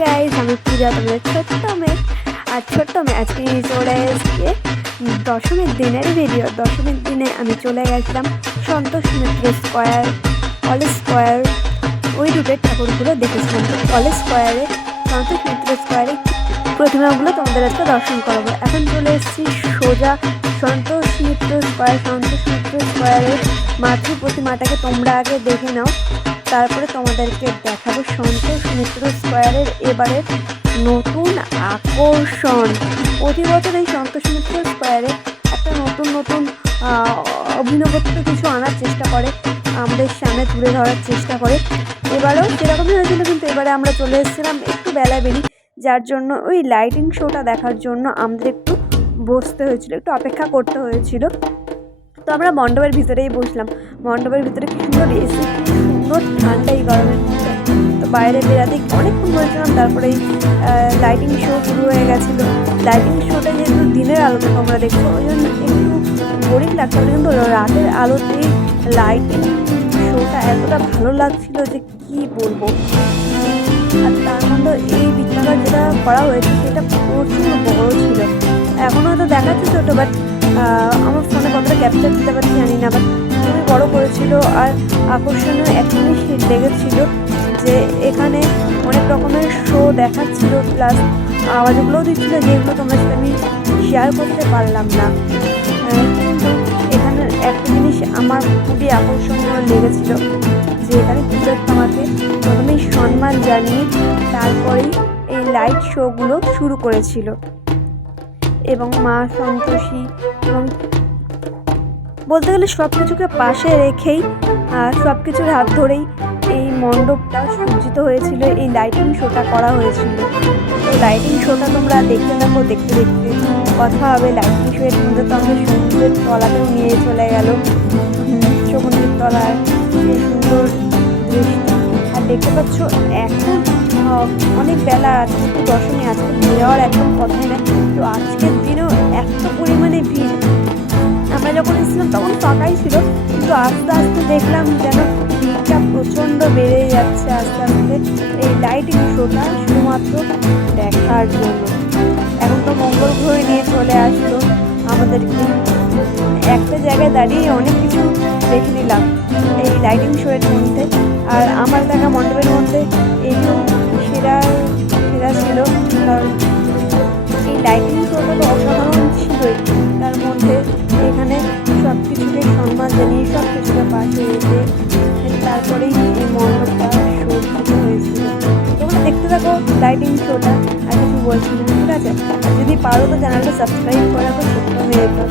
Guys আমি পূজা তোমাদের ছোট্ট মেয়ে। আর ছোট্ট মেয়ে আজকে চলে এসছে। দশমীর দিনের ভিডিও দশমীর দিনে আমি চলে গেছিলাম Santosh Mitra square, college square. ওই রুটের ঠাকুরগুলো দেখেছিলাম। কলেজ স্কোয়ারে, সন্তোষ মিত্র স্কোয়ারে প্রতিমাগুলো তোমাদের আজকে দর্শন করাবো। এখন চলে এসেছি সোজা সন্তোষ মিত্র স্কোয়ার, সন্তোষ মিত্র স্কোয়ারের মাতৃ প্রতিমাটাকে তোমরা আগে দেখে নাও। তারপরে তোমাদেরকে দেখাবো সন্তোষ মিত্র স্কোয়ারের এবারে নতুন আকর্ষণ। প্রতি বছর এই সন্তোষ মিত্র স্কোয়ারে একটা নতুন নতুন অভিনবত্ব কিছু আনার চেষ্টা করে, আমাদের সামনে তুলে ধরার চেষ্টা করে। এবারেও সেরকমই হয়েছিল, কিন্তু এবারে আমরা চলে এসেছিলাম একটু বেলা বেরিয়ে যার জন্য ওই লাইটিং শোটা দেখার জন্য আমাদের একটু বসতে হয়েছিল, একটু অপেক্ষা করতে হয়েছিল। তো আমরা মণ্ডপের ভিতরেই বসলাম। মণ্ডপের ভিতরে কি সুন্দর এসি সুন্দর, ঠান্ডা এই গরমের মধ্যে তো বাইরে বেরাতে অনেকক্ষণ বসেছিলাম তারপরে লাইটিং শো শুরু হয়ে গেছিল। লাইটিং শোটা যেহেতু দিনের আলোতে তোমরা দেখছ, ওই জন্য একটু বোরিং লাগছিল কিন্তু রাতের আলোতে লাইটিং শোটা এতটা ভালো লাগছিল যে কি বলব। আর তার মধ্যে এই বিছানাটা যেটা করা হয়েছে, সেটা প্রচুর বড় ছিল। এখনও হয়তো দেখাচ্ছে ছোটো বাট আমার ফোনে কতটা ক্যাপচার দিতে পারছি জানি না বাট খুবই বড় করেছিল আর আকর্ষণীয় এক জিনিস লেগেছিল যে এখানে অনেক রকমের শো দেখাচ্ছিল প্লাস আওয়াজগুলোও দিচ্ছিল যেগুলো তোমার সাথে আমি শেয়ার করতে পারলাম না। কিন্তু এখানে একটা জিনিস আমার খুবই আকর্ষণীয় লেগেছিল যে এখানে পুজোর আমাকে প্রথমেই সম্মান জানিয়ে তারপরেই এই লাইট শোগুলো শুরু করেছিল। এবং মা সন্তোষী এবং বলতে গেলে সব কিছুকে পাশে রেখেই সব কিছুর হাত ধরেই এই মণ্ডপটা সজ্জিত হয়েছিল, এই লাইটিং শোটা করা হয়েছিল। তো লাইটিং শোটা তোমরা দেখতে থাকো, দেখতে দেখতে কথা হবে। লাইটিং শো এর মধ্যে তো আমাদের সমুদ্রের তলাতেও নিয়ে চলে গেল। সমুদ্রের তলার সুন্দর দৃশ্য। আর দেখতে পাচ্ছ, এখন অনেক বেলা আছে আজকে ভিড় হওয়ার একদম কথাই না তো আস্তে আস্তে দেখলাম যেন ভিড়টা প্রচণ্ড বেড়ে যাচ্ছে আস্তে আস্তে। এই লাইটিং শোটা শুধুমাত্র দেখার জন্য। এখন তো মঙ্গল গ্রহে নিয়ে চলে আসলো আমাদেরকে। একটা জায়গায় দাঁড়িয়ে অনেক কিছু দেখে নিলাম এই লাইটিং শো এর মধ্যে। আর আমার দেখা মণ্ডপের মধ্যে এইটাও সেরা সেরা ছিল। কারণ এই লাইটিং শোটা তো অসাধারণ সম্মান সব কিছুটা পাশ হয়েছে তারপরেই এই মণ্ডপটা সজ্জিত হয়েছিল। তোমরা দেখতে থাকো লাইটিং শোটা আর কিছু বলছি ঠিক আছে যদি পারো তো চ্যানেলটা সাবস্ক্রাইব করে সত্য হয়ে মেয়েটা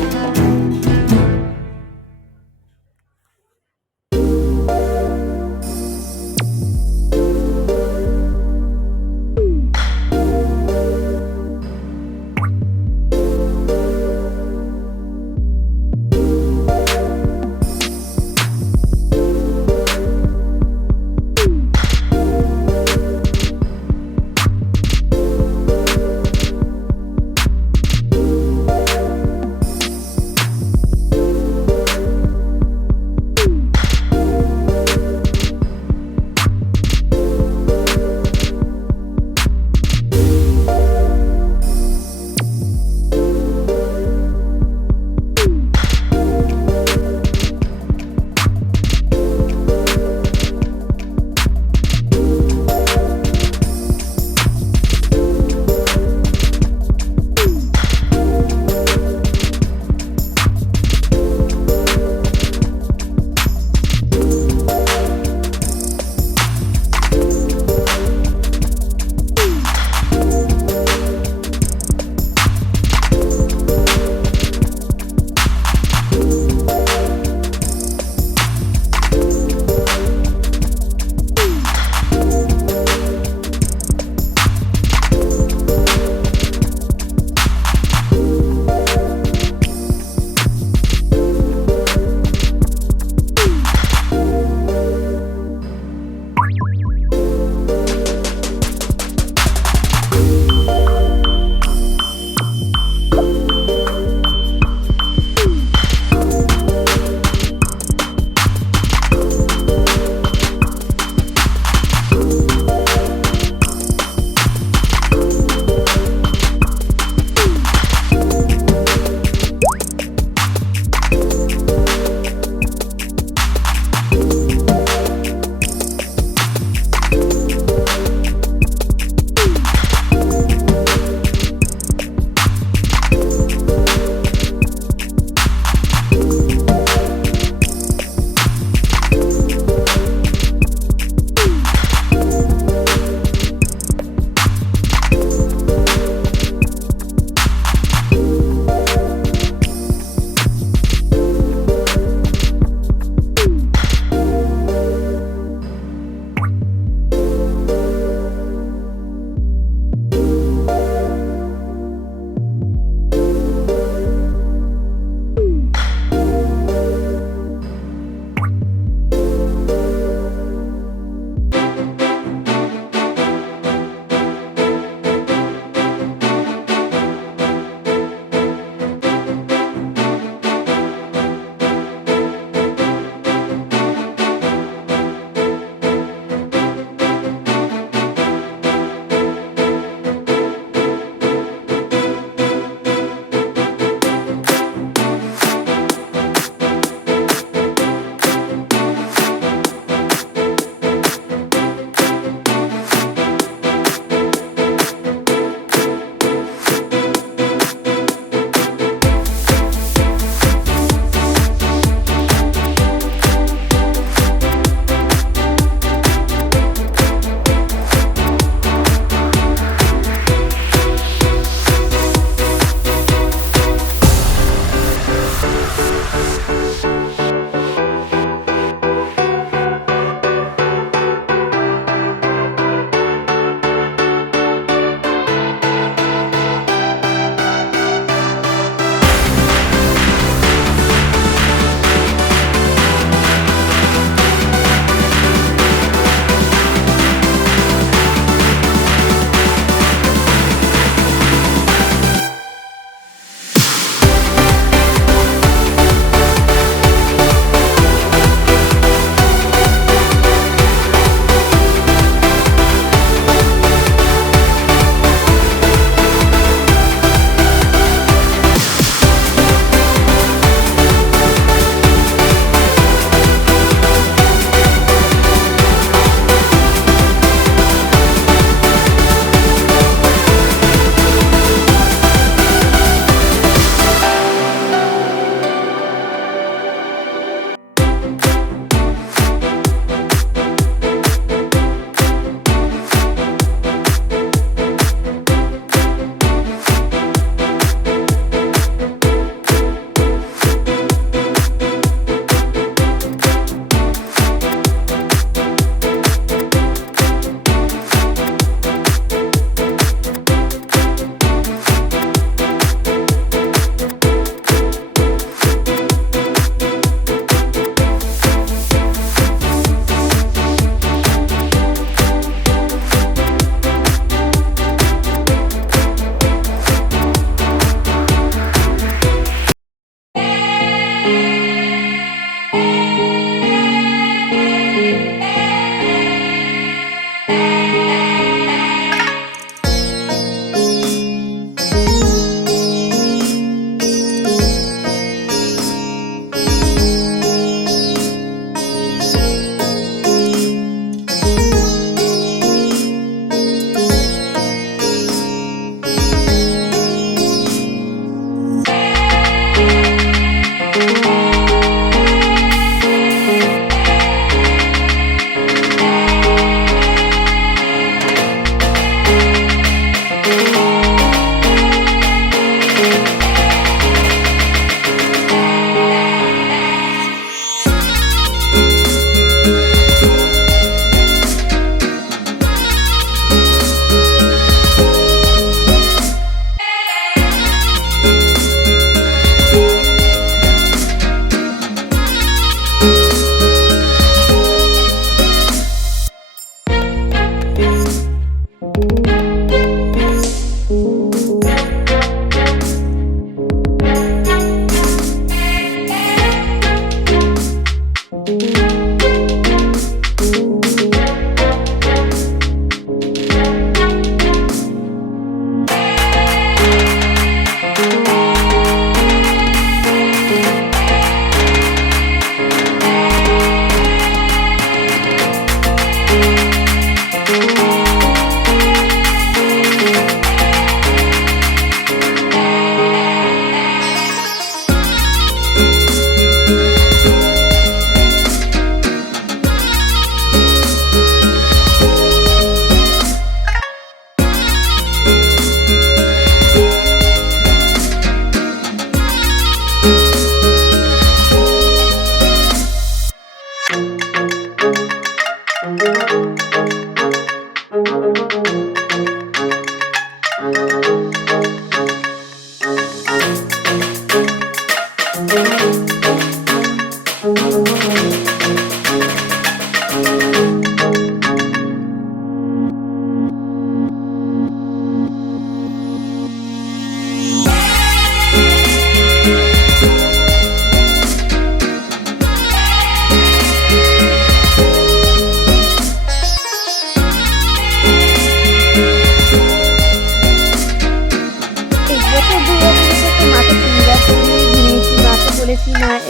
এই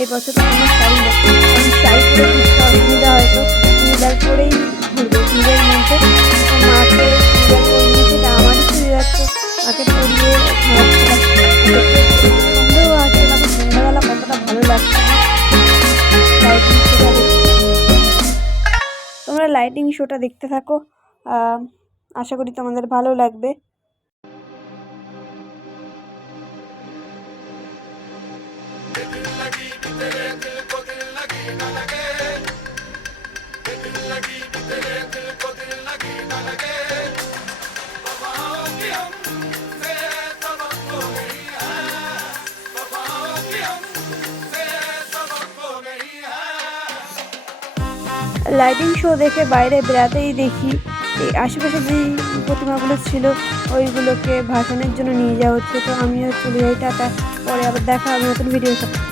এবছর কোনো শাড়ি না কারণ শাড়ি পরে ঘুরতে অসুবিধা হয়তো। চুড়িদার পরেই ঘুরবো মধ্যে। মাকে চুড়িদার পরে আমারই চুড়িদার মাকে পরিয়ে সন্দেহ আছে তারপর সন্ধ্যাবেলা কতটা ভালো লাগছে তোমরা লাইটিং শোটা দেখতে থাকো। আশা করি তোমাদের ভালো লাগবে। লাইটিং শো দেখে বাইরে বেড়াতেই দেখি। এই আশেপাশে যেই প্রতিমাগুলো ছিল, ওইগুলোকে ভাসানের জন্য নিয়ে যাওয়া হচ্ছে। তো আমিও চলে যাই, টাটা। পরে আবার দেখা হবে নতুন ভিডিও সাথে।